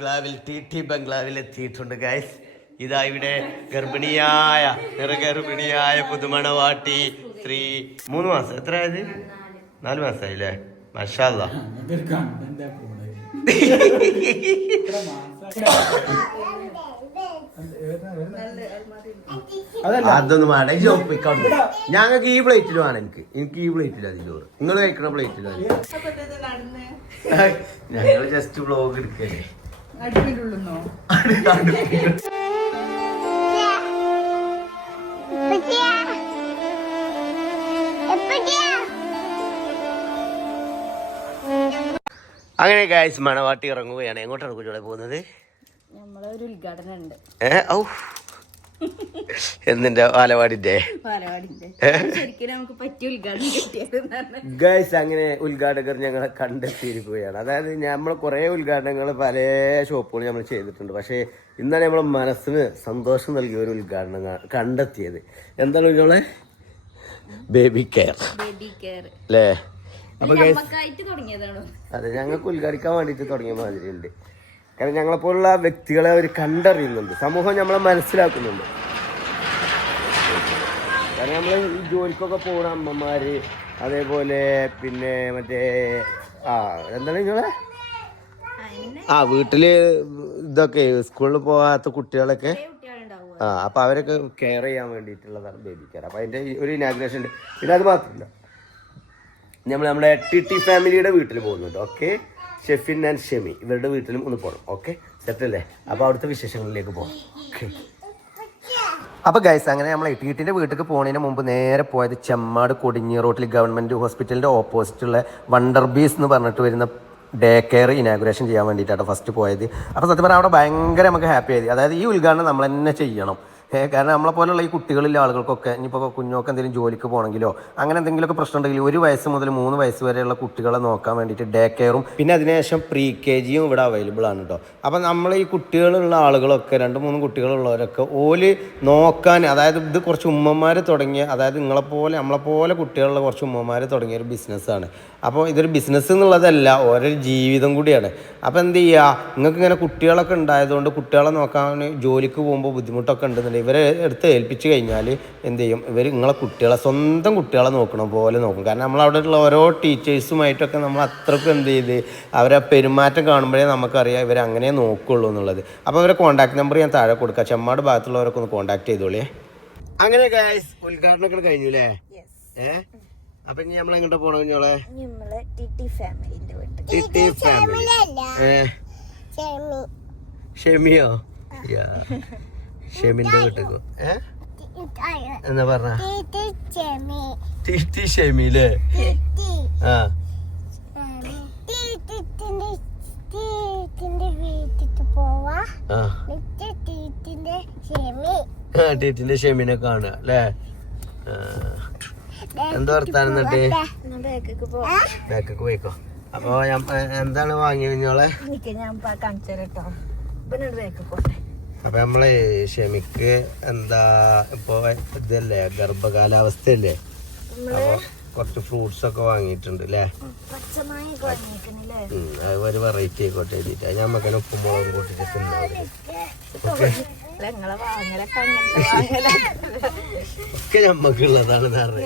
ബംഗ്ലാവിൽ ടി ബംഗ്ലാവിൽ എത്തിയിട്ടുണ്ട് ഗൈസ്. ഇതാ ഇവിടെ ഗർഭിണിയായ നിറഗർഭിണിയായ പുതുമണവാട്ടി സ്ത്രീ 3 മാസം എത്ര ആയത് 4 മാസമായില്ലേ? മാഷാ അല്ലാഹ്. അതൊന്നും വേണ്ട, ഞങ്ങൾക്ക് ഈ പ്ലേറ്റിൽ വേണം. എനിക്ക് ഈ പ്ലേറ്റിൽ അതിൽ ചോറ്. നിങ്ങൾ കഴിക്കണ പ്ലേറ്റിൽ ഞങ്ങൾ ജസ്റ്റ് വ്ലോഗ് എടുക്കല്ലേ. അങ്ങനെ ഗൈസ് മണവാട്ടി ഇറങ്ങുകയാണ്. എങ്ങോട്ടാണ് കുട്ടികളെ പോകുന്നത്? നമ്മളൊരു ഉദ്ഘാടനം ഉണ്ട്. എന്തിന്റെ? പാലവാടിന്റെ ഗൈസ്. അങ്ങനെ ഉദ്ഘാടകർ ഞങ്ങളെ കണ്ടെത്തിയിരിക്കുകയാണ്. അതായത് നമ്മൾ കുറെ ഉദ്ഘാടനങ്ങൾ പല ഷോപ്പുകൾ നമ്മൾ ചെയ്തിട്ടുണ്ട്. പക്ഷെ ഇന്നാണ് നമ്മളെ മനസ്സിന് സന്തോഷം നൽകിയ ഒരു ഉദ്ഘാടനം കണ്ടെത്തിയത്. എന്താണ് കുട്ടികളെ? ബേബി കെയർ അല്ലേ? അപ്പൊ അതെ, ഞങ്ങൾക്ക് ഉദ്ഘാടിക്കാൻ വേണ്ടിട്ട് തുടങ്ങിയ മാതിരി ഉണ്ട്. കാരണം ഞങ്ങളെപ്പോലുള്ള വ്യക്തികളെ അവർ കണ്ടറിയുന്നുണ്ട്, സമൂഹം നമ്മളെ മനസ്സിലാക്കുന്നുണ്ട്. കാരണം നമ്മൾ ഈ ജോലിക്കൊക്കെ പോകുന്ന അമ്മമാര്, അതേപോലെ പിന്നെ മറ്റേ എന്താണ് നിങ്ങളെ വീട്ടില് ഇതൊക്കെ സ്കൂളിൽ പോകാത്ത കുട്ടികളൊക്കെ അപ്പൊ അവരൊക്കെ കെയർ ചെയ്യാൻ വേണ്ടിയിട്ടുള്ളതാണ് ബേബി കെയർ. അപ്പൊ അതിന്റെ ഒരു ഇനാഗ്രേഷൻ ഉണ്ട്. പിന്നെ അത് മാത്രമല്ല, നമ്മുടെ ടി ഫാമിലിയുടെ വീട്ടിൽ പോകുന്നുണ്ട്. ഓക്കെ, ഷെഫിൻ ആൻഡ് ഷെമി ഇവരുടെ വീട്ടിലും ഒന്ന് പോകണം. ഓക്കെ, സെറ്റല്ലേ? അപ്പോൾ അവിടുത്തെ വിശേഷങ്ങളിലേക്ക് പോകാം. ഓക്കെ. അപ്പോൾ ഗൈസ്, അങ്ങനെ നമ്മൾ ടിന്റെ വീട്ടിലേക്ക് പോകുന്നതിന് മുമ്പ് നേരെ പോയത് ചെമ്മാട് കൊടിഞ്ഞി റോട്ടിൽ ഗവൺമെൻറ് ഹോസ്പിറ്റലിൻ്റെ ഓപ്പോസിറ്റുള്ള വണ്ടർ ബീസ് എന്ന് പറഞ്ഞിട്ട് വരുന്ന ഡേ കെയർ ഇനാഗുറേഷൻ ചെയ്യാൻ വേണ്ടിയിട്ടാണ് ഫസ്റ്റ് പോയത്. അപ്പോൾ സത്യം പറഞ്ഞാൽ അവിടെ ഭയങ്കര നമുക്ക് ഹാപ്പി ആയത്. അതായത് ഈ ഉദ്ഘാടനം നമ്മൾ തന്നെ ചെയ്യണം. കാരണം നമ്മളെപ്പോലുള്ള ഈ കുട്ടികളിലെ ആളുകൾക്കൊക്കെ ഇനിയിപ്പോൾ കുഞ്ഞൊക്കെ എന്തെങ്കിലും ജോലിക്ക് പോകണമെങ്കിലോ അങ്ങനെ എന്തെങ്കിലുമൊക്കെ പ്രശ്നം ഉണ്ടെങ്കിൽ 1 വയസ്സ് മുതൽ 3 വയസ്സ് വരെയുള്ള കുട്ടികളെ നോക്കാൻ വേണ്ടിയിട്ട് ഡേ കെയറും പിന്നെ അതിനുശേഷം പ്രീ KGയും ഇവിടെ അവൈലബിൾ ആണ് കേട്ടോ. അപ്പോൾ നമ്മൾ ഈ കുട്ടികളുള്ള ആളുകളൊക്കെ 2-3 കുട്ടികളുള്ളവരൊക്കെ ഓല് നോക്കാൻ, അതായത് ഇത് കുറച്ച് ഉമ്മമാർ തുടങ്ങിയ, അതായത് നമ്മളെപ്പോലെ കുട്ടികളുള്ള കുറച്ച് ഉമ്മമാർ തുടങ്ങിയ ഒരു ബിസിനസ്സാണ്. അപ്പോൾ ഇതൊരു ബിസിനസ് എന്നുള്ളതല്ല, ഓരോ ജീവിതം കൂടിയാണ്. അപ്പോൾ എന്ത് ചെയ്യുക, നിങ്ങൾക്ക് ഇങ്ങനെ കുട്ടികളൊക്കെ ഉണ്ടായതുകൊണ്ട് കുട്ടികളെ നോക്കാൻ ജോലിക്ക് പോകുമ്പോൾ ബുദ്ധിമുട്ടൊക്കെ ഉണ്ടെന്നുണ്ടെങ്കിൽ ഇവരെ എടുത്ത് ഏൽപ്പിച്ച് കഴിഞ്ഞാൽ എന്ത് ചെയ്യും, ഇവർ നിങ്ങളെ കുട്ടികളെ സ്വന്തം കുട്ടികളെ നോക്കണം പോലെ നോക്കും. കാരണം നമ്മളവിടെ ഉള്ള ഓരോ ടീച്ചേഴ്സുമായിട്ടൊക്കെ നമ്മൾ അത്രയ്ക്കും എന്ത് ചെയ്ത് അവരെ പെരുമാറ്റം കാണുമ്പോഴേ നമുക്കറിയാം ഇവർ അങ്ങനെ നോക്കുള്ളൂ എന്നുള്ളത്. അപ്പോൾ അവരെ കോൺടാക്ട് നമ്പർ ഞാൻ താഴെ കൊടുക്കാം. ചെമ്മാട് ഭാഗത്തുള്ളവരൊക്കെ ഒന്ന് കോൺടാക്ട് ചെയ്തോളിയേ. അങ്ങനെ ഗൈസ്, ഉദ്ഘാടനമൊക്കെ കഴിഞ്ഞു അല്ലേ? അപ്പൊ ഇനി നമ്മൾ എങ്ങോട്ടാ പോണ കുഞ്ഞോളെ? ഷെമിയോ? ഷെമിന്റെ വീട്ടിൽ എന്നാ പറഞ്ഞ ടി ഷെമില്ലേ? ടീറ്റിന്റെ ഷെമിനെ കാണുക അല്ലേ? എന്താ വർത്താനം? എന്നിട്ട് ബാക്കൊക്കെ പോയിക്കോ. അപ്പൊ എന്താണ് വാങ്ങിയ കുഞ്ഞോളെ? അപ്പൊ നമ്മളെ ഷെമിക്ക് എന്താ ഇപ്പൊ ഇതല്ലേ, ഗർഭകാലാവസ്ഥയല്ലേ? അപ്പൊ കുറച്ച് ഫ്രൂട്ട്സ് ഒക്കെ വാങ്ങിയിട്ടുണ്ട് അല്ലേ? ഒരു വെറൈറ്റി ആയിക്കോട്ടെ എഴുതിട്ട് ഞമ്മക്കന്നെ ഉപ്പും മുളകും കൂട്ടിട്ട് തിന്നാല് ഒക്കെ ഞമ്മക്കുള്ളതാണ്.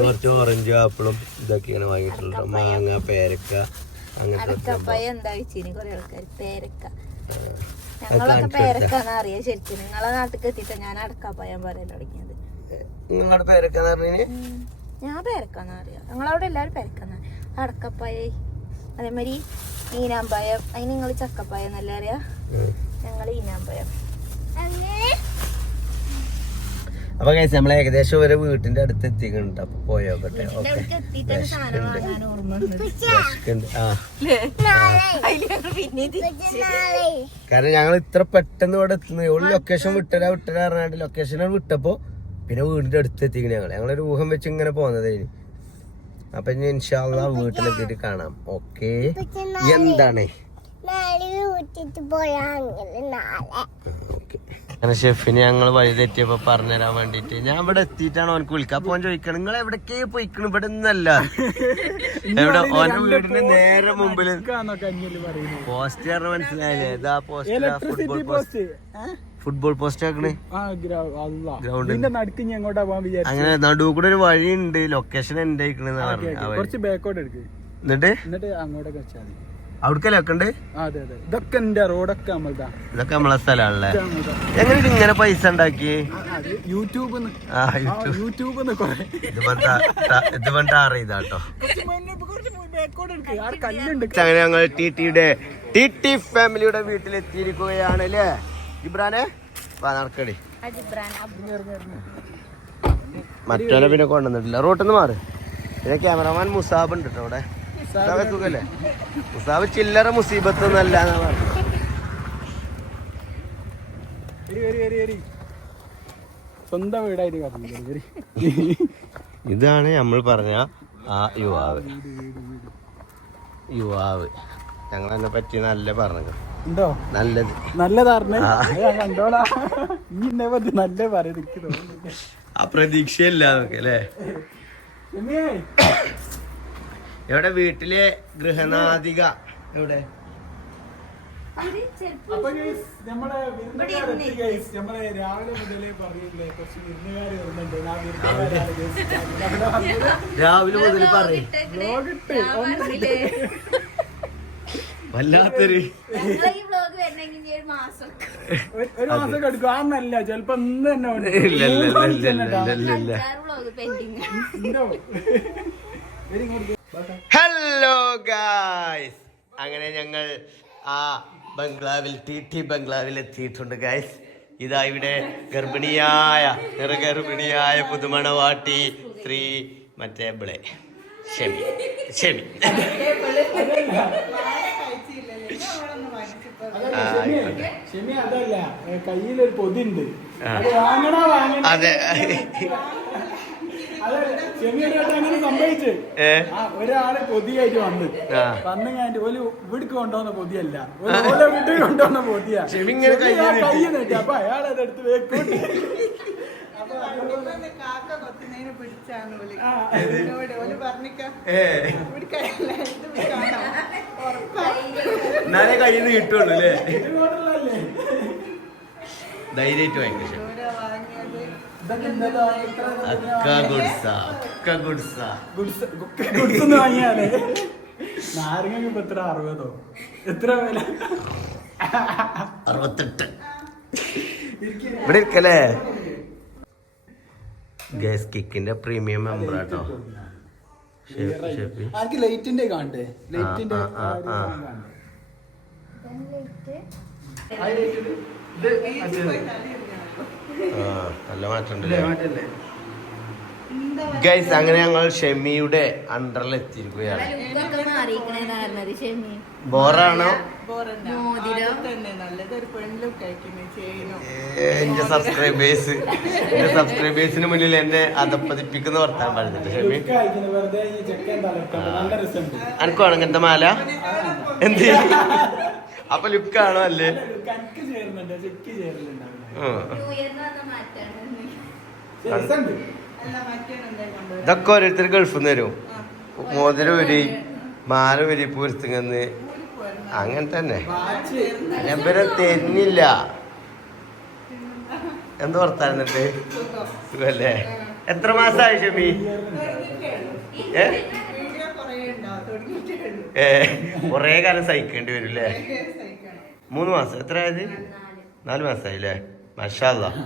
കുറച്ച് ഓറഞ്ച് ആപ്പിളും ഇതൊക്കെ ഇങ്ങനെ വാങ്ങിയിട്ടുണ്ട്. മാങ്ങ, പേരക്ക, അങ്ങനത്തെ അറിയാം ശരിക്കും. നിങ്ങളെ നാട്ടിൽ എത്തിയിട്ടാ ഞാൻ അടക്കാപ്പായം പറയാൻ തുടങ്ങിയത്. നിങ്ങളുടെ പേരക്കാന്ന് പറഞ്ഞ? ഞാൻ പേരക്കാന്ന് അറിയാം. ഞങ്ങളവിടെ എല്ലാവരും പേരക്കാന്ന്. അടക്കപ്പായ, അതേമാതിരി ഈനാമ്പയം. അതിന് നിങ്ങൾ ചക്കപ്പായ എന്നല്ല അറിയാ, ഞങ്ങൾ ഈനാമ്പയം. അപ്പൊ കഴിച്ച് നമ്മളെ ഏകദേശം ഒരു വീട്ടിന്റെ അടുത്ത് എത്തിക്കുന്നുണ്ട്. അപ്പൊ പോയോട്ടെ. കാരണം ഞങ്ങൾ ഇത്ര പെട്ടെന്ന് ഇവിടെ എത്തുന്നത്, ഒരു ലൊക്കേഷൻ വിട്ടരാ പറഞ്ഞാണ്ട് ലൊക്കേഷനാണ് വിട്ടപ്പോ പിന്നെ വീടിന്റെ അടുത്ത് എത്തിക്കണ. ഞങ്ങളൊരു ഊഹം വെച്ച് ഇങ്ങനെ പോകുന്നതേന്. അപ്പൊ ഇനി ഇൻഷാ അല്ലാഹ് വീട്ടിലെത്തിയിട്ട് കാണാം. ഓക്കെ, എന്താണ്? ഓക്കെ. അങ്ങനെ ഷെഫിന് ഞങ്ങൾ വഴി തെറ്റിയപ്പോ പറഞ്ഞുതരാൻ വേണ്ടിട്ട് ഞാൻ ഇവിടെ എത്തിയിട്ടാണ് ഓനക്ക് വിളിക്കുക. അപ്പൊ ഓൻ ചോദിക്കണം നിങ്ങൾ എവിടേക്കേ പോയിക്കണം, ഇവിടെ നിന്നല്ല എവിടെ ഓന്റെ വീടിന് നേരെ മുമ്പില് പോസ്റ്റർ മനസ്സിലായില്ലേ? ഇതാ poster football post, football post ആക്കണേ ഗ്രൗണ്ട്. അങ്ങനെ നടുവ് കൂടെ ഒരു വഴിയുണ്ട്, ലൊക്കേഷൻ എന്റെ എന്നിട്ട് അവിടക്കല്ലേ വെക്കണ്ട്? ഇതൊക്കെ എന്റെ റോഡൊക്കെ ഇതൊക്കെ നമ്മളെ സ്ഥലമാണല്ലേ. എങ്ങനെ ഇങ്ങനെ പൈസ ഉണ്ടാക്കി? യൂട്യൂബ് ഇത് ടാർ ചെയ്താട്ടോ. അങ്ങനെ ഞങ്ങൾ ടി ഫാമിലിയുടെ വീട്ടിലെത്തിയിരിക്കുകയാണ് അല്ലേ ജിബ്രാനെ? നടക്കടി. മറ്റവനെ പിന്നെ കൊണ്ടുവന്നിട്ടില്ല, റോട്ടിൽ നിന്ന് മാറി. പിന്നെ ക്യാമറമാൻ മുസാബ് ഉണ്ട് കേട്ടോ അവിടെ. മുസാബ് സുഖല്ലേ? മുസാബ് ചില്ലറ മുസീബത്തൊന്നല്ല എന്നാ പറഞ്ഞു. സ്വന്തം വീടായിട്ട് ഇതാണ് നമ്മൾ പറഞ്ഞ ആ യുവാവ്. ഞങ്ങൾ അതിനെ പറ്റി നല്ല പറഞ്ഞു. ഉണ്ടോ നല്ലത് നല്ലതാറിന് കണ്ടോളാ. ഇന്നെ പറ്റി നല്ല പറയും. ആ പ്രതീക്ഷയില്ല നമുക്ക് അല്ലേ? എവിടെ വീട്ടിലെ ഗൃഹനാധിക എവിടെ? നമ്മളെ രാവിലെ മുതലേ പറയൂലേ കുറച്ച് വിരുന്നുകാർ വരുന്നുണ്ട്. രാവിലെ മുതൽ പറയും വല്ലാത്തൊരു ഒരു മാസം എടുക്കും. ആന്നല്ല ചെലപ്പോ ഇന്ന് തന്നെ ഹലോ ഗായ്സ്, അങ്ങനെ ഞങ്ങൾ ആ ബംഗ്ലാവിൽ ടി ബംഗ്ലാവിൽ എത്തിയിട്ടുണ്ട് ഗായ്സ്. ഇതാ ഇവിടെ ഗർഭിണിയായ പുതുമണവാട്ടി ശ്രീ മറ്റേ ബ്ലേ ഷെമി അതല്ല, കയ്യിലൊരു പൊതിണ്ട്. അതെ അങ്ങനെ സംഭവിച്ചു. ഒരാള് പൊതിയായിട്ട് വന്ന് ഞാൻ ഇവിടേക്ക് കൊണ്ടുവന്ന പൊതിയല്ല, ഓരോ വീട്ടിൽ കൊണ്ടുവന്ന പൊതിയാ. കയ്യിൽ നീട്ടി. അപ്പൊ അയാൾ അതെടുത്ത് വേക്കോട്ട് എന്നാലേ കയ്യിൽ നിന്ന് കിട്ടുള്ളൂ അല്ലേ? ധൈര്യമായിട്ട് ഭയങ്കര വാങ്ങിയാലേ. നാരങ്ങ ഇപ്പൊ എത്ര 60 എത്ര വില? 68. ഇവിടെ ഇരിക്കല്ലേ ഗ്യാസ് കിക്കിന്റെ പ്രീമിയം മെമ്പർ ആട്ടോ. ലൈറ്റിന്റെ കാണണ്ടേ? ലൈറ്റിന്റെ നല്ല മാറ്റമുണ്ടല്ലേ ഗൈസ്. അങ്ങനെ ഞങ്ങൾ ഷെമിയുടെ അണ്ടറിൽ എത്തിയിരിക്കുകയാണ്. ബോറാണോ? എന്റെ സബ്സ്ക്രൈബേഴ്സിന് മുന്നിൽ എന്നെ അധപ്പതിപ്പിക്കുന്ന വർത്താൻ പറഞ്ഞിട്ട് ഷെമി. അനക്കാണോ അങ്ങനത്തെ മാല? എന്ത് അപ്പൊ ലുക്കാണോ അല്ലേ? ഇതൊക്കെ ഓരോരുത്തർ ഗൾഫിൽ നിന്ന് വരും. മോതിരം ഊരി മാല ഊരി പൂരത്തിങ്ങന്ന് അങ്ങനെ തന്നെ. ഞാൻ പേരെ തരുന്നില്ല. എന്ത് വർത്താനിട്ട് സുഖല്ലേ? എത്ര മാസമായി ഷമി? കൊറേ കാലം സഹിക്കേണ്ടി വരും അല്ലേ? 3 മാസം. എത്ര ആയത്? 4 മാസമായില്ലേ? മാഷാ അല്ലാഹ്.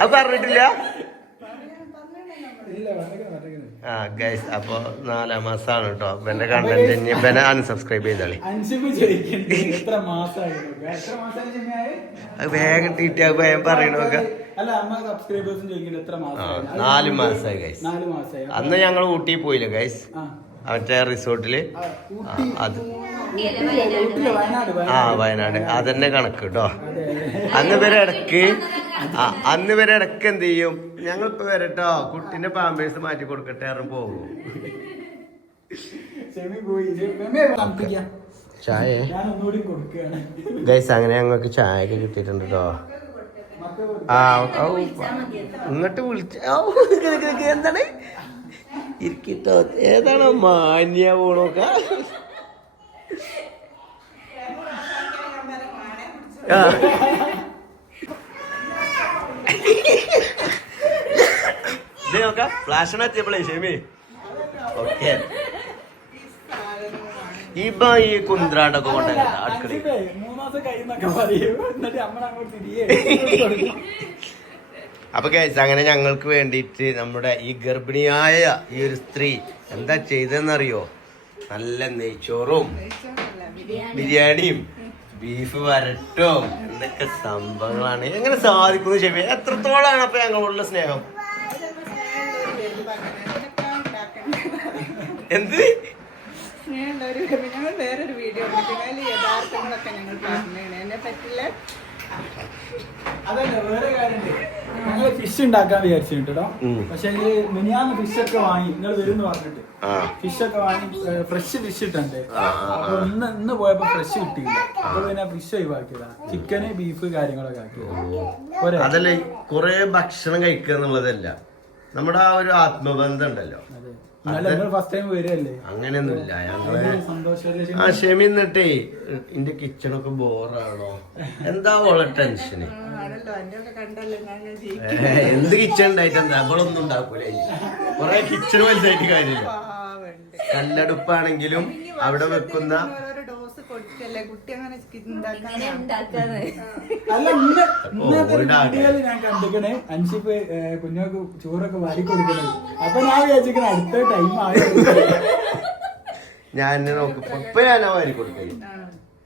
അത് പറഞ്ഞിട്ടില്ല. ആ ഗൈസ്, അപ്പൊ 4 മാസമാണ് കേട്ടോ. ഇവന്റെ കണ്ടന്റ് ഇവനെ അൺസബ്സ്ക്രൈബ് ചെയ്താളി. അത് വേഗം തീറ്റാ വേഗം പറയണൊക്കെ. 4 മാസമായി ഗൈസ്. അന്ന് ഞങ്ങൾ ഊട്ടി പോയില്ല ഗൈസ്, മറ്റേ റിസോർട്ടില്. വയനാട് അതന്നെ കണക്ക് കേട്ടോ. അന്ന് വരെ ഇടക്ക് എന്ത് ചെയ്യും, ഞങ്ങളിപ്പോ വരട്ടോ കുട്ടിന്റെ പാമ്പേഴ്സ് മാറ്റി കൊടുക്കട്ടെ പോകും. ചായ ഞാൻ ഒന്നുകൂടി കൊടുക്കുകയാണ്. ഗൈസ് അങ്ങനെ ഞങ്ങൾക്ക് ചായ ഒക്കെ കിട്ടിയിട്ടുണ്ട് കേട്ടോ. ആ ഇങ്ങോട്ട് വിളിച്ച എന്താണ് ഇരിക്കട്ടോ ഏതാണോ മാന്യ പോണോക്ക ഇത് നോക്കാം ഫ്ലാഷ് എത്തിയപ്പോഴേ ഷെമി ഓക്കെ ഇപ്പൊ ഈ കുന്ത്രാണ്ടൊക്കെ കൊണ്ടുവരാ അടുക്കളയിൽ. 3 മാസം കഴിയുന്നൊക്കെ പറയും. എന്നിട്ട് നമ്മളങ്ങോട്ട് തിരികെ അപ്പൊ ഗൈസ് അങ്ങനെ ഞങ്ങൾക്ക് വേണ്ടിയിട്ട് നമ്മുടെ ഈ ഗർഭിണിയായ ഈ ഒരു സ്ത്രീ എന്താ ചെയ്തെന്നറിയോ? നല്ല നെയ്ച്ചോറും ബിരിയാണിയും ബീഫ് വരട്ടും എന്തൊക്കെ സംഭവങ്ങളാണ്. എങ്ങനെ സാധിക്കുന്നു ശരി? എത്രത്തോളാണ് അപ്പൊ ഞങ്ങളോടുള്ള സ്നേഹം? എന്ത് ഞങ്ങൾ വേറൊരു വീഡിയോ യഥാർത്ഥങ്ങളൊക്കെ ഞങ്ങൾ പറഞ്ഞു എന്നെ പറ്റില്ല. അതല്ല വേറെ കാര്യമുണ്ട്. ഞങ്ങള് ഫിഷ് ഉണ്ടാക്കാൻ വിചാരിച്ചിട്ടോ. പക്ഷെ മിനിയാന്ന് ഫിഷ് ഒക്കെ വാങ്ങി നിങ്ങൾ വരുമെന്ന് പറഞ്ഞിട്ട് ഫിഷ് ഒക്കെ വാങ്ങി ഫ്രഷ് ഫിഷ് ഇട്ടുണ്ട്. അപ്പൊ ഇന്ന് പോയപ്പോ ഫ്രഷ് കിട്ടിയില്ല. അപ്പൊ പിന്നെ ഫിഷ് ഒഴിവാക്കിയതാ. ചിക്കന് ബീഫ് കാര്യങ്ങളൊക്കെ ആക്കിയത്. അതല്ലേ കൊറേ ഭക്ഷണം കഴിക്കുക എന്നുള്ളതല്ല, നമ്മുടെ ആ ഒരു ആത്മബന്ധം ഉണ്ടല്ലോ. ഫസ്റ്റ് ടൈം വരികയല്ലേ? അങ്ങനെയൊന്നുമില്ല. ഞങ്ങള് ആ ഷെമി എന്നിട്ടേ എന്റെ കിച്ചണൊക്കെ ബോറാണോ എന്താ ഓളെ ടെൻഷന്? എന്ത് കിച്ചൺ ഉണ്ടായിട്ട് എന്താ അവളൊന്നും ഉണ്ടാക്കൂലേ? കൊറേ കിച്ചൺ വലുതായിട്ട് കാര്യമില്ല. കല്ലടുപ്പാണെങ്കിലും അവിടെ വെക്കുന്ന അല്ല ഞാൻ കണ്ടിക്കണേ അൻഷിപ്പ് കുഞ്ഞോക്ക് ചോറൊക്കെ വാരി കൊടുക്കണേ. അപ്പൊ ഞാൻ വിചാരിച്ചിരിക്കണ അടുത്ത ടൈം ഞാൻ നോക്കും ഇപ്പൊ ഞാനാ വാരി കൊടുക്കേ.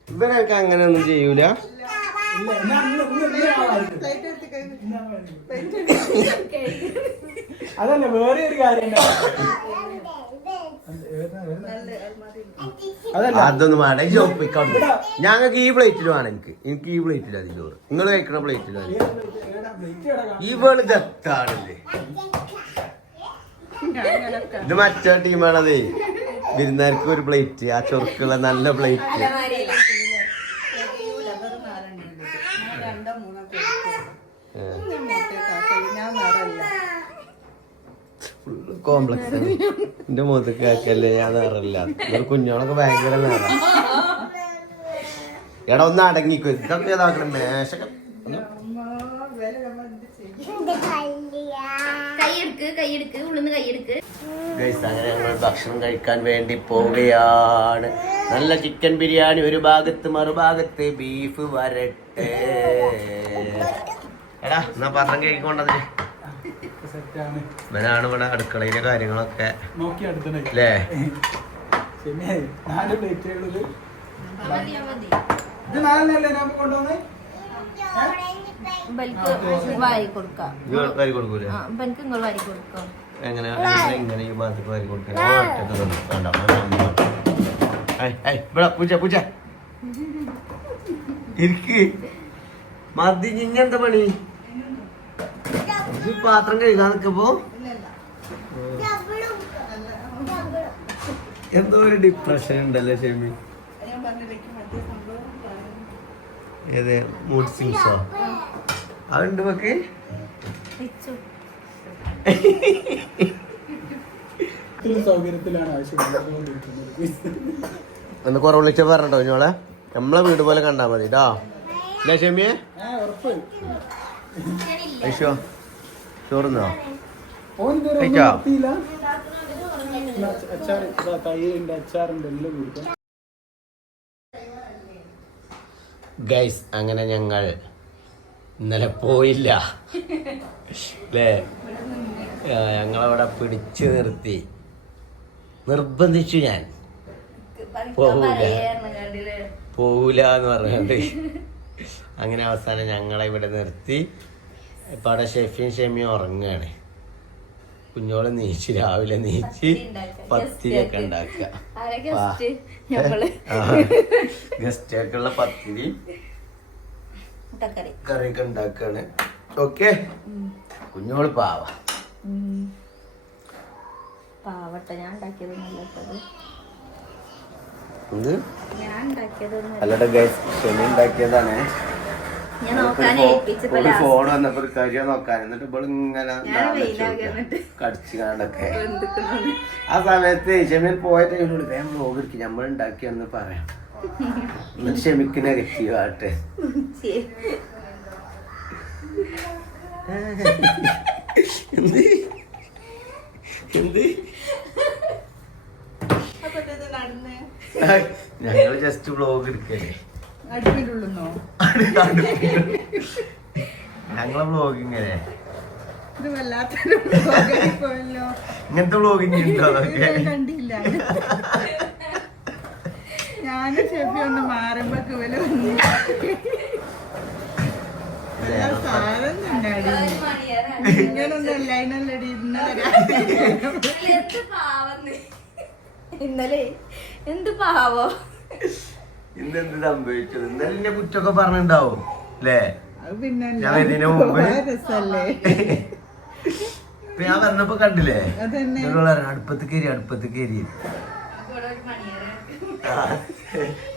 ഇവരൊക്കെ അങ്ങനെയൊന്നും ചെയ്യൂല. അതല്ല വേറെ ഒരു കാര്യം അതൊന്നും വേണ്ട. ഞങ്ങൾക്ക് ഈ പ്ലേറ്റിൽ വേണം. എനിക്ക് ഈ പ്ലേറ്റിൽ അതിൽ ചോറ്. നിങ്ങൾ കഴിക്കണ പ്ലേറ്റിൽ ഇവള് ദത്താണല്ലേ. ഇത് മറ്റേ ടീമാണതേ. വിരുന്നാർക്ക് ഒരു പ്ലേറ്റ്, ആ ചൊറുക്കുള്ള നല്ല പ്ലേറ്റ്. കോംപ്ലക്സ് എന്റെ മുഖത്തേക്ക് ആക്കല്ലേ. ഞാൻ നേറല്ല. കുഞ്ഞോളൊക്കെ ഭയങ്കര നേരം. എടാ ഒന്ന് അടങ്ങിക്കോ. ഇതൊക്കെ ഇതാക്കണം. മേശൊക്കെ അങ്ങനെ ഞങ്ങൾ ഭക്ഷണം കഴിക്കാൻ വേണ്ടി പോവുകയാണ്. നല്ല ചിക്കൻ ബിരിയാണി ഒരു ഭാഗത്ത്, മറുഭാഗത്ത് ബീഫ് വരട്ടെ. എടാ എന്നാ പാത്രം കഴിക്കൊണ്ടത്. ഇവനാണ് ഇവിടെ അടുക്കളയിലെ കാര്യങ്ങളൊക്കെ അല്ലേ? എങ്ങനെ ഇങ്ങനെ ഈ ഭാഗത്തേക്ക് വാരി കൊടുക്കാൻ പൂച്ച പൂച്ച ഇരിക്ക് മതി. ഇങ്ങനത്തെ പണി പാത്രം കഴുകാൻ നിൽക്കുമ്പോ എന്തോ ഒരു ഡിപ്രഷൻ ഉണ്ടല്ലേ ഷെമി? ഏത് മൂഡ് സ്വിങ്സോ അതുണ്ട് നോക്ക്. ഒന്ന് കുറവ് വിളിച്ച പറഞ്ഞോ ഇഞ്ഞോളെ. നമ്മളെ വീട് പോലെ കണ്ടാ മതി ട്ടോ. അല്ലേ ഷെമിയെ? ഐശോ ചോറുന്നോ? കഴിച്ചോ? ഗൈസ് അങ്ങനെ ഞങ്ങൾ ഇന്നലെ പോയില്ല അല്ലേ? ഞങ്ങളവിടെ പിടിച്ചു നിർത്തി, നിർബന്ധിച്ചു. ഞാൻ പോവൂല എന്ന് പറഞ്ഞിട്ട് അങ്ങനെ അവസാനം ഞങ്ങളെ ഇവിടെ നിർത്തി. ഇപ്പൊ അവിടെ ഷെഫിയും ഷെമിയും ഉറങ്ങാണ്. കുഞ്ഞോളെ നീച്ച് രാവിലെ നീച്ച് പത്തിരിയൊക്കെ ഉണ്ടാക്കുക. ഗസ്റ്റൊക്കെയുള്ള പത്തിരി കറിയൊക്കെ ഉണ്ടാക്കാണ്. ഓക്കെ കുഞ്ഞോള് പാവട്ടെ. ഞാൻ ഉണ്ടാക്കിയത് നല്ലത്. എന്ത് ഞാൻ ഉണ്ടാക്കിയതൊന്നും അല്ലട ഗൈസ് ഷെമി ഉണ്ടാക്കിയതാണ്. ഞാൻ നോക്കാൻ ഏൽപ്പിച്ചപ്പോ ഒരു ഫോൺ വന്നപ്പോ ഒരു കരിയോ നോക്കാൻ എന്നിട്ട് ഇപ്പോൾ ഇങ്ങനെ ഞാൻ വെയിലാകന്നിട്ട് കടിച്ചു കാണൊക്കെ. എന്തൊക്കെ ആ സമയത്ത് ഷെമിൻ പോയിട്ട് വേഗം വ്ലോഗ് എടുക്കും നമ്മൾ ഉണ്ടാക്കിയെന്ന് പറയാം. എന്നിട്ട് ഷെമിക്ക് നെഗറ്റീവ് ആട്ടെ. എന്ത് എന്ത് ഞങ്ങള് ജസ്റ്റ് വ്ലോഗ് എടുക്കല്ലേ. അടുപ്പിലുള്ളൂന്നോ? ഞങ്ങളെ വ്ലോഗ് ഇങ്ങനെ ഇത് വല്ലാത്തൊരു vlog പോയല്ലോ. ഇങ്ങനത്തെ വ്ലോഗിങ് ഉണ്ടോ അതൊക്കെ ഞാൻ കണ്ടില്ല. ഞാനും ഷെഫി ഒന്ന് മാറുമ്പോ വില സാധനം ഉണ്ടാടി ഇങ്ങനൊന്നല്ല. അതിനല്ലടി ഇന്നലെ എന്ത് പാവോ ഇന്നെന്ത് സംഭവിച്ചത്? ഇന്നലെ എന്റെ കുറ്റൊക്കെ പറഞ്ഞിണ്ടാവും അല്ലേ? അത് പിന്നെ ഞാൻ ഇതിനു മുമ്പ് രസല്ലേ ഇപ്പൊ ഞാൻ വന്നപ്പോ കണ്ടില്ലേ അതന്നെ. അടുപ്പത്ത് കയറി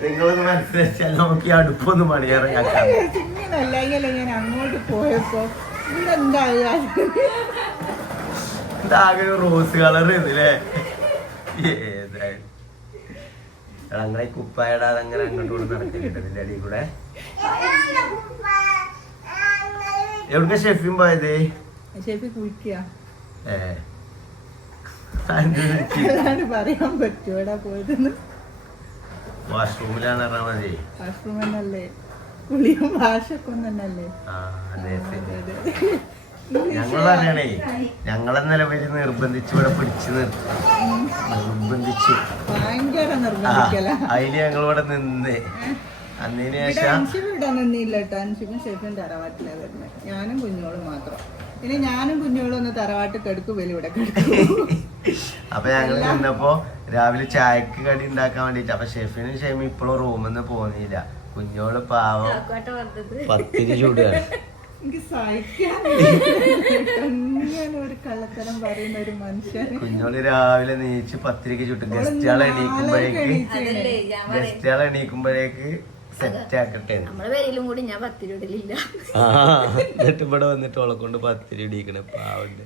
നിങ്ങളൊന്ന് മനസ്സിലാച്ചാൽ നമുക്ക് ഈ അടുപ്പൊന്ന് മണിയറിയാക്കാം. ഇങ്ങനല്ല ഇങ്ങനെ ഞാൻ അങ്ങോട്ട് പോയപ്പോ ഇതെന്തായാലും ഇതാകെ റോസ് കളർ ഇല്ലേ? ഏതായാലും അങ്ങനെ കുപ്പായിടാതെ അങ്ങനെ അങ്ങോട്ട് കൂടെ നടക്കില്ലേ അടി കൂടെ. എവിടുക്ക ഷെഫിയും പോയത്? ഷെഫി കുളിക്കുക. അല്ലാണ്ട് പറയാൻ പറ്റുമോ എടാ പോയതെന്ന്? വാഷ്റൂമിലാണ് പറഞ്ഞാൽ മതി. വാഷ്റൂം തന്നെയല്ലേ, കുളിയും വാഷൊക്കെ ഒന്നല്ലേ. ഞങ്ങൾ പറയണേ ഞങ്ങളെ നിലവിൽ നിർബന്ധിച്ച് ഇവിടെ പിടിച്ചു നിർബന്ധിച്ചു ഭയങ്കര നിർബന്ധിക്കല. അതില് ഞങ്ങളിവിടെ നിന്ന് അന്നതിന് ശേഷം അൻഷിപ്പ് ഇവിടെ നിന്നില്ല കേട്ടോ. അൻഷിപ്പും ഷെഫിയും തറവാട്ടിലാണ് വരുന്നത്. ഞാനും കുഞ്ഞോളും മാത്രം. പിന്നെ ഞാനും കുഞ്ഞോളും ഒന്ന് തറവാട്ടിൽ കിടക്കും, വലിയ ഇവിടെ കിടക്കും. അപ്പൊ ഞങ്ങൾ നിന്നപ്പോ രാവിലെ ചായക്ക് കടി ഉണ്ടാക്കാൻ വേണ്ടിട്ട് അപ്പൊ ഷെഫിനും ഷെമി ഇപ്പോഴും റൂമിൽ നിന്ന് പോന്നില്ല. കുഞ്ഞോള് പാവം പത്തിരി ചൂടുകയാണ്. എനിക്ക് സഹിക്കാൻ ഒരു കള്ളത്തരം പറയുന്ന ഒരു മനുഷ്യൻ. കുഞ്ഞോള് രാവിലെ നീച്ച് പത്തിരിക്ക് ചുട്ടും ഗസ്റ്റുകളെ എണീക്കുമ്പോഴേക്ക് സെറ്റ് ആക്കട്ടെ. എന്നിട്ട് ഇവിടെ വന്നിട്ട് ഓളെ കൊണ്ട് പത്തിരി ഇടിക്കണേ പാവുണ്ട്.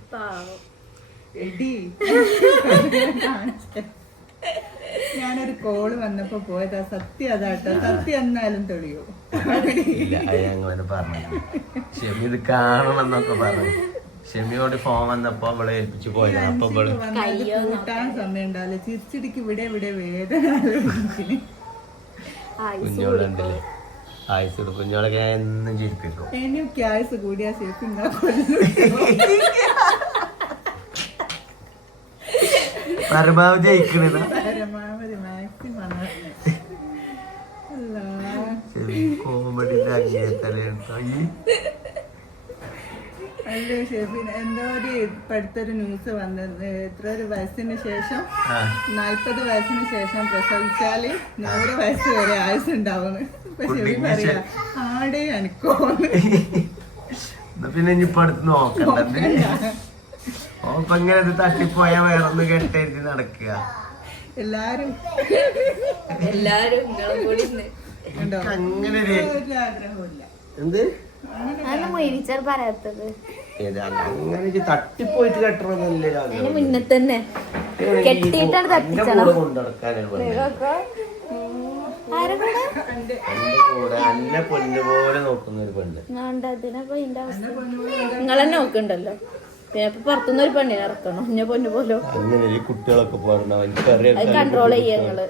ഞാനൊരു കോള് വന്നപ്പോ പോയതാ. സത്യം അതാട്ടോ, സത്യം എന്നാലും തെളിയോ ഇല്ല അത് ഞങ്ങളത് പറഞ്ഞു. ഷെമി ഇത് കാണണം എന്നൊക്കെ പറഞ്ഞു. ഷെമിയോട് ഫോൺ വന്നപ്പോ അവളെ ഏൽപ്പിച്ചു പോയതാണ്. അപ്പൊ ഇവള് കൂട്ടാൻ സമയം ഉണ്ടാവില്ല. ചിരിച്ചിടിക്ക് ഇവിടെ വേദന. കുഞ്ഞോളുണ്ടല്ലേ ആയുസ് കുഞ്ഞോളൊക്കെ ഞാൻ എന്നും ചിരിപ്പിക്കും. എനിക്ക് ആയുസ് കൂടിയാ ശരിക്കും പരമാവധി ജയിക്കണ പരമാവധി മാക്സിമം കോമഡിന്റെ അങ്ങേത്തലോ ഈ അല്ലേ ഷെഫിൻ. എന്തോ ഒരു ഇപ്പടുത്തൊരു ന്യൂസ് വന്നത്, എത്ര ഒരു വയസ്സിന് ശേഷം 40 വയസ്സിന് ശേഷം പ്രസവിച്ചാല് 100 വയസ്സ് വരെ ആയുസ് ഉണ്ടാവുന്നു. ഇപ്പൊ ഷെഫിൻ പറയാ ആടേ അനക്കോന്ന്. പിന്നെ ഇനിയിപ്പൊ അടുത്ത് നോക്കണ്ടേ. ഓപ്പൊ ഇങ്ങനെ ഇത് തട്ടിപ്പോയാ വേറൊന്ന് കെട്ടെഴുതി നടക്കുക. എല്ലാരും അങ്ങനെ ഒരു ആഗ്രഹമില്ല. എന്ത് പറയാത്തത് അങ്ങനെ തട്ടിപ്പോയിട്ട് കെട്ടണമെന്നല്ലേ അതിന് മുന്നേ തന്നെ കെട്ടിയിട്ടാണ് തട്ടിച്ചണം. എന്റെ കൂടെ അന്നെ പൊന്നുപോലെ നോക്കുന്ന ഒരു പെണ്ണ്. നിങ്ങളെന്നെ നോക്കണ്ടല്ലോ. പിന്നെ ഇപ്പൊ പുറത്തുനിന്ന് ഒരു പെണ്ണിനെ ഇറക്കണം. ഞാൻ പൊന്നു പോലോ അങ്ങനെ ഈ കുട്ടികളൊക്കെ പോരണം. കൺട്രോൾ ചെയ്യങ്ങള്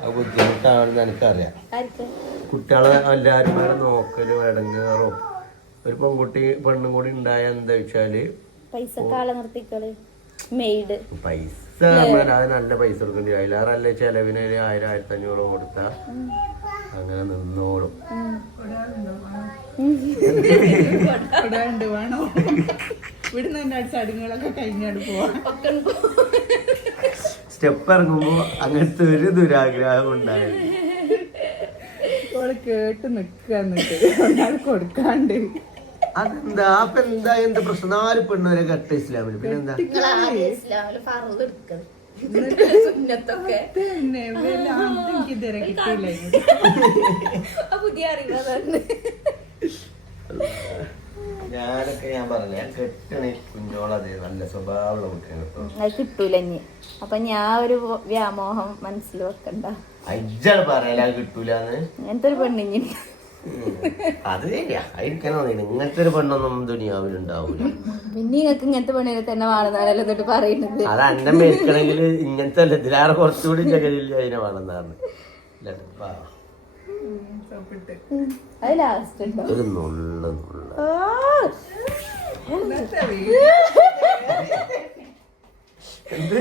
ആ ബുദ്ധിമുട്ടാണെന്ന് എനിക്കറിയാം. കുട്ടികളെ എല്ലാരും വേറെ നോക്കലും ഇടങ്ങേറും. ഒരു പെണ്ണും കൂടി ഉണ്ടായ എന്താ വെച്ചാല് പൈസ കാളെ നിർത്തിക്കള് മെയ്ഡ് പൈസ അത് നല്ല പൈസ കൊടുക്കേണ്ടി. അതിലാറല്ലേ ചെലവിന് 1000-1500 കൊടുത്താ അങ്ങനെ നിന്നോളും. വേണോ ഇവിടുന്ന് തന്നെ ചടങ്ങുകളൊക്കെ കഴിഞ്ഞാട് പോവാ. സ്റ്റെപ്പ് ഇറങ്ങുമ്പോ അങ്ങനത്തെ ഒരു ദുരാഗ്രഹം ഉണ്ടായിരുന്നു. കേട്ട് നിക്കാന്നിട്ട് കൊടുക്കാണ്ട് അതെന്താ അപ്പൊ എന്താ പ്രശ്നം? 4 പെണ്ണുവരെ കെട്ട ഇസ്ലാമില്. പിന്നെന്താ സുന്നത്തൊക്കെ പിന്നെ എനിക്ക് ഇതുവരെ കിട്ടിയില്ല പുതിയ അറിവാണ്. ഞാനൊക്കെ ഞാൻ പറഞ്ഞ ഞാൻ കെട്ടണേ കുഞ്ഞോളതെ നല്ല സ്വഭാവമുള്ള കുട്ടിയാണ് കേട്ടോ. അത് കിട്ടൂല ഇനി. അപ്പൊ ഞാൻ ഒരു വ്യാമോഹം മനസ്സിൽ വെക്കണ്ട. അജ്ജാണ് പറയല കിട്ടൂലെന്ന്. അങ്ങനത്തെ ഒരു പെണ്ണിഞ്ഞി അത് ശരിയാ. അതിരിക്കണോ ഇങ്ങനത്തെ ഒരു പെണ്ണൊന്നും ദുനിയാവിലുണ്ടാവൂല. പിന്നെ നിങ്ങൾക്ക് ഇങ്ങനത്തെ പെണ്ണിനെ തന്നെ വേണമെന്നാണല്ലോ എന്നിട്ട് പറയുന്നത്. അത് അന്നെ മേടിക്കണമെങ്കിൽ ഇങ്ങനത്തെ അല്ല ഇതിലാറ് കുറച്ചുകൂടി ജഗലില്ല അതിനെ വേണമെന്നാണ്. അത് ലാസ്റ്റ് ഉണ്ടോ? ഒരു നുള്ള എന്ത്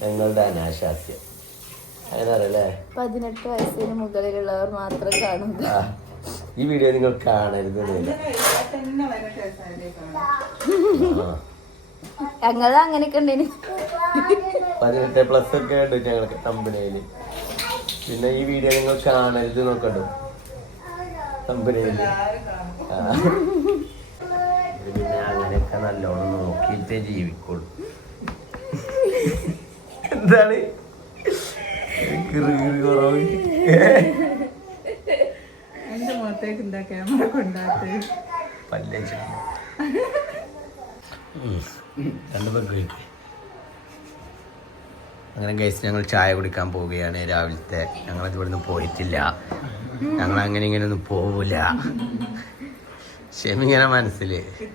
ഞങ്ങളുടെ അനാശാസ്യം അതിനറിയല്ലേ. 18 വയസ്സിന് മുകളിലുള്ളവർ മാത്രം കാണുക. ഈ വീഡിയോ നിങ്ങൾ കാണരുത്. ഞങ്ങൾ അങ്ങനെയൊക്കെ ഉണ്ടേന് 18+ ഒക്കെ ഉണ്ട് ഞങ്ങൾക്ക് കമ്പനിയില്. പിന്നെ ഈ വീഡിയോ നിങ്ങൾ കാണരുത് നോക്കണ്ടോ കമ്പനിയില്. പിന്നെ അങ്ങനെയൊക്കെ നല്ലോണം നോക്കിയിട്ടേ ജീവിക്കുള്ളൂ. എന്താണ് കുറവ്? എന്റെ മുഖത്തേക്ക് എന്താ ക്യാമറ കൊണ്ടാട്ട് പല്ലേച്ചു രണ്ട് പെഗ്. അങ്ങനെ ഗൈസ് ഞങ്ങൾ ചായ കുടിക്കാൻ പോവുകയാണ് രാവിലത്തെ. ഞങ്ങളത് ഇവിടുന്ന് പോയിട്ടില്ല. ഞങ്ങൾ അങ്ങനെ ഇങ്ങനെ ഒന്നും പോവില്ല. ഷെമിങ്ങനെ മനസ്സിൽ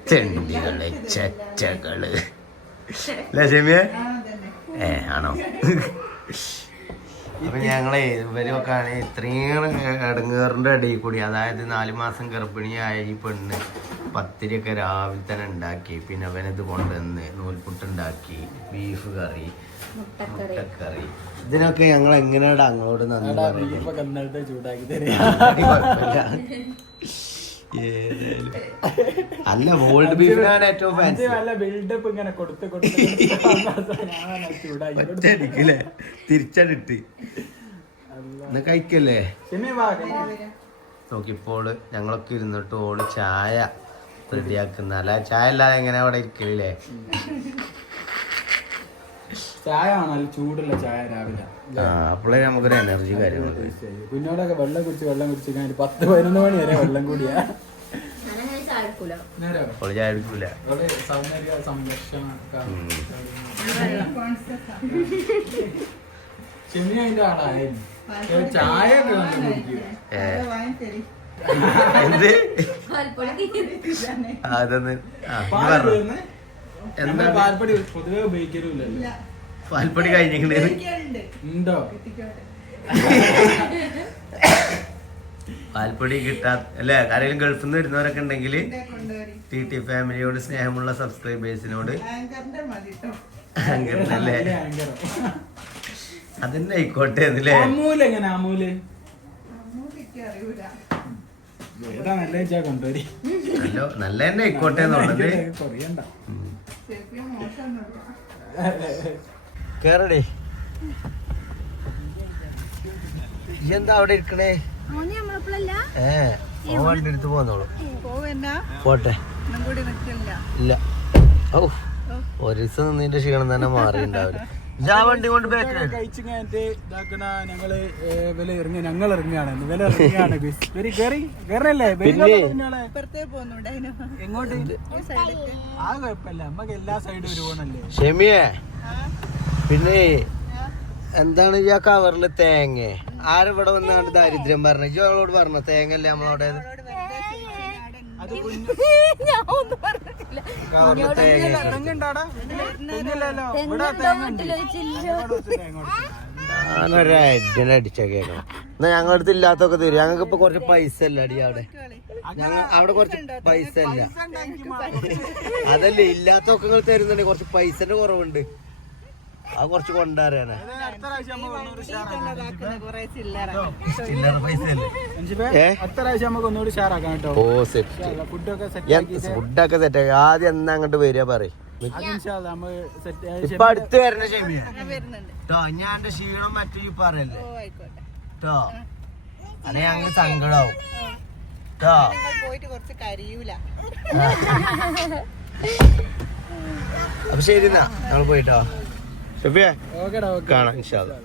ചെണ്ടികള് ചെറ്റകള് അല്ലേ ഷെമിയെ? ആണോ? അപ്പൊ ഞങ്ങളെ ഇവരൊക്കെ ആണ് ഇത്രയും ഇടങ്ങേറിന്റെ ഇടയിൽ കൂടി, അതായത് 4 മാസം ഗർഭിണിയായ ഈ പെണ്ണ് പത്തിരിയൊക്കെ രാവിലെ തന്നെ ഉണ്ടാക്കി. പിന്നെ അവനത് കൊണ്ടുവന്ന് നൂൽപുട്ടുണ്ടാക്കി, ബീഫ് കറി, മുട്ടക്കറി. ഇതിനൊക്കെ ഞങ്ങൾ എങ്ങനെയാണ് അങ്ങോട്ട് നന്ദി ചൂടാക്കി അല്ല വോൾഡ് ബീഫിനാണ് ഏറ്റവും ഫാൻസി. ബിൽഡപ്പ് ഇങ്ങനെ കൊടുത്ത് ഒറ്റയടിക്കല്ലേ തിരിച്ചടിട്ട് എന്നാ കഴിക്കല്ലേ. നോക്കിപ്പോൾ ഞങ്ങളൊക്കെ ഇരുന്നിട്ട് ഓള് ചായ റെഡിയാക്കുന്ന. അല്ല ചായ അല്ലാതെ എങ്ങനെ അവിടെ ഇരിക്കലില്ലേ? ചായ ആണല്ലോ ചൂടുള്ള ചായ രാവിലെ. അപ്പോഴേ നമുക്കൊരു എനർജി കാര്യങ്ങൾ. കുഞ്ഞോടൊക്കെ വെള്ളം കുടിച്ച് 10-11 മണി വരെ വെള്ളം കൂടിയാ. ചായ എടുക്കൂല. സൗന്ദര്യ സംരക്ഷണ ചെമ്മി അതിന്റെ ആളായിരുന്നു. ചായ എന്ത് അതൊന്ന് എന്താ പാൽപ്പൊടി പൊതുവെ ഉപയോഗിക്കലുമില്ലല്ലോ. പാൽപ്പൊടി കഴിഞ്ഞിട്ടുണ്ടോ? പാൽപ്പൊടി കിട്ടാ അല്ലേ? ആരെങ്കിലും ഗൾഫിൽ നിന്ന് വരുന്നവരൊക്കെ ഉണ്ടെങ്കിൽ TT ഫാമിലിയോട് സ്നേഹമുള്ള സബ്സ്ക്രൈബേഴ്സിനോട് അങ്ങനല്ലേ അതന്നെ ആയിക്കോട്ടെ. അമൂല് എങ്ങനെ? അമൂല് ഏതാ നല്ല കൊണ്ടുവരി നല്ല തന്നെ ആയിക്കോട്ടെ എന്നുള്ളത്. കേറടേ. എന്താ അവിടെ ഇരിക്കണേ? വണ്ടി എടുത്ത് പോന്നോളൂ. പോട്ടെ. ഇല്ല. ഓ ഒരു ദിവസം നിന്നിന്റെ ക്ഷീണം തന്നെ മാറിണ്ടാവില്ല. വണ്ടി കൊണ്ട് കഴിച്ചിങ്ങായിട്ട് ഇതാക്കണ ഞങ്ങള് ഞങ്ങൾ ഇറങ്ങുകയാണ്. എങ്ങോട്ട്? ആ കുഴപ്പമില്ല, നമ്മക്ക് എല്ലാ സൈഡും ഒരുപോണല്ലേ. ഷെമിയെ പിന്നെ എന്താണ് ഈ കവറില് തേങ്ങ? ആരിവിടെ വന്നാണ്ട് ദാരിദ്ര്യം പറഞ്ഞു? ജോളോട് പറഞ്ഞ തേങ്ങല്ലേ നമ്മളവിടെ? അടിച്ച കേക്കണം. എന്നാ ഞങ്ങളുടെ അടുത്ത് ഇല്ലാത്തൊക്കെ തരും. ഞങ്ങൾക്ക് ഇപ്പൊ കുറച്ച് പൈസ അല്ല അടി അവിടെ. അവിടെ കുറച്ച് പൈസ അല്ല. അതല്ലേ ഇല്ലാത്തൊക്കെ നിങ്ങൾ തരുന്നുണ്ട്. കുറച്ച് പൈസന്റെ കുറവുണ്ട്. അത് കുറച്ച് കൊണ്ടുവരാനാ. ഫുഡൊക്കെ സെറ്റ് ആക്കി. ആദ്യം എന്നാ അങ്ങോട്ട് വരിക പറയും. ഇപ്പൊ അടുത്ത് വരണ ഷെമിയോ ഞാൻ എന്റെ ക്ഷീണം മറ്റു പറയല്ലേ കേട്ടോ. അതെ ഞങ്ങൾ സങ്കടാവും. നിങ്ങൾ പോയിട്ട് കുറച്ച് കരയൂല. അപ്പൊ ശരി എന്നാ ഞങ്ങൾ പോയിട്ടോ ഷെഫിയെ ഓക്കെടാ, ഓക്കെ. കാണാം ഇൻഷാ അല്ലാ.